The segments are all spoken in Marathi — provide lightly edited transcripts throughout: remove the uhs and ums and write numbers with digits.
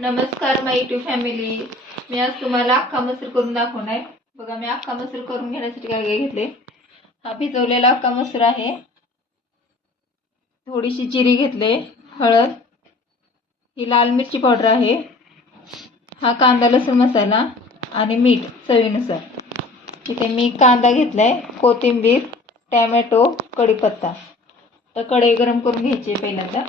नमस्कार माय यूट्यूब फॅमिली. मी आज तुम्हाला अख्खा मसूर करून दाखवणार आहे. बघा, मी अख्खा मसूर करून घेण्यासाठी काय काय घेतले. हा भिजवलेला अख्खा मसूर आहे, थोडीशी जिरी घेतले, हळद, ही लाल मिरची पावडर आहे, हा कांदा लसूण मसाला आणि मीठ चवीनुसार. इथे मी कांदा घेतलाय, कोथिंबीर, टोमॅटो, कढीपत्ता. तर कढई गरम करून घ्यायची पहिल्यांदा.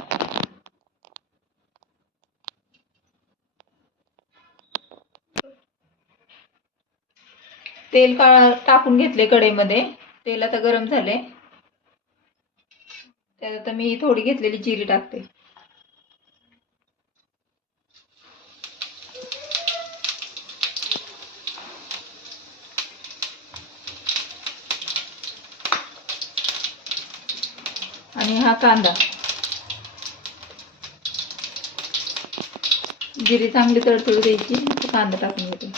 तेल टाकून घेतले कढईमध्ये. तेल आता गरम झाले. त्यात आता मी थोडी घेतलेली जिरी टाकते. आणि हा कांदा, जिरी चांगली तडतडू द्यायची. कांदा टाकून घेते.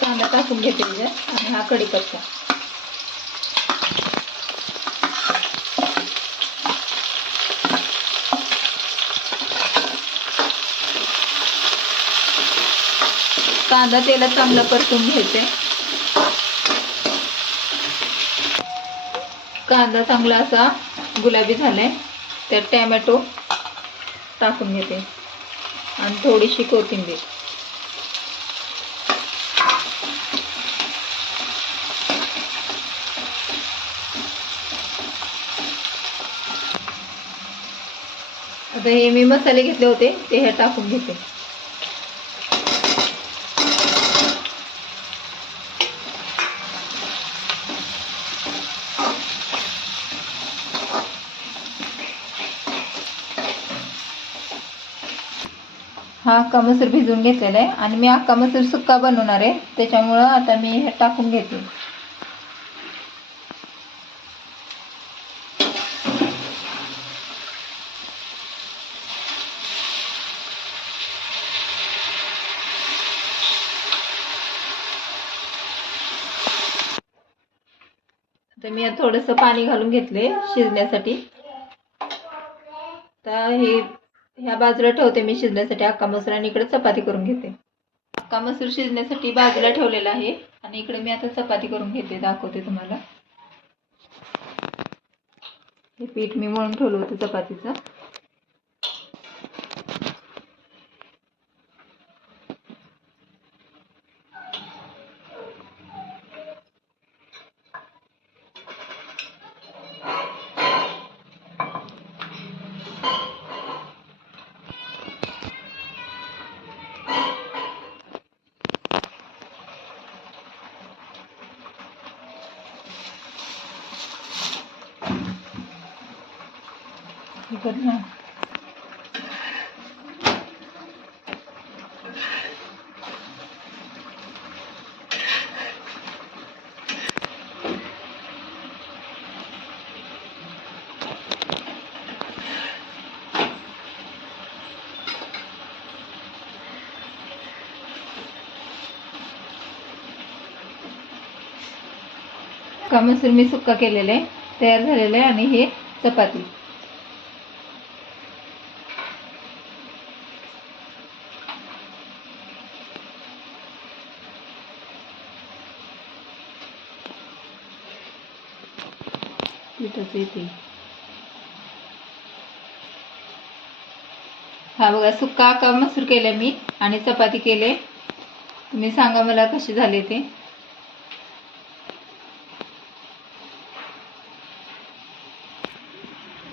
कांदा टाकून घेते आणि हा कढीपत्ता. कांदा तेलात चांगला परतून घ्यायचे. कांदा चांगला असा गुलाबी झालाय. त्यात टोमॅटो टाकून घेते आणि थोडीशी कोथिंबीर. आता हे मी मसाले घेतले होते ते हे टाकून घेते. हा अख्खा मसूर भिजवून घेतलेला आहे आणि मी अख्खा मसूर सुक्का बनवणार आहे, त्याच्यामुळं आता मी हे टाकून घेते. आता मी थोडंसं पाणी घालून घेतले शिजण्यासाठी. तर हे ह्या बाजूला ठेवते मी शिजण्यासाठी अख्खा मसूर, आणि इकडे चपाती करून घेते. अख्खा मसूर शिजण्यासाठी बाजूला ठेवलेला आहे आणि इकडे मी आता चपाती करून घेते, दाखवते तुम्हाला. हे पीठ मी मळून ठेवलं होतं चपातीचं. अख्खा मसूर मी सुक्का केलेला आहे, तयार झालेला आहे. आणि हे चपाती. हा बघा, सुक्का अख्खा मसूर केले मी आणि चपाती केले. तुम्ही सांगा मला कसे झाले ते.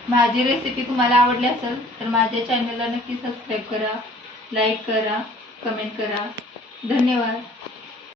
माझी रेसिपी तुम्हाला आवडली असेल तर माझ्या चॅनलला नक्की सबस्क्राईब करा, लाईक करा, कमेंट करा. धन्यवाद.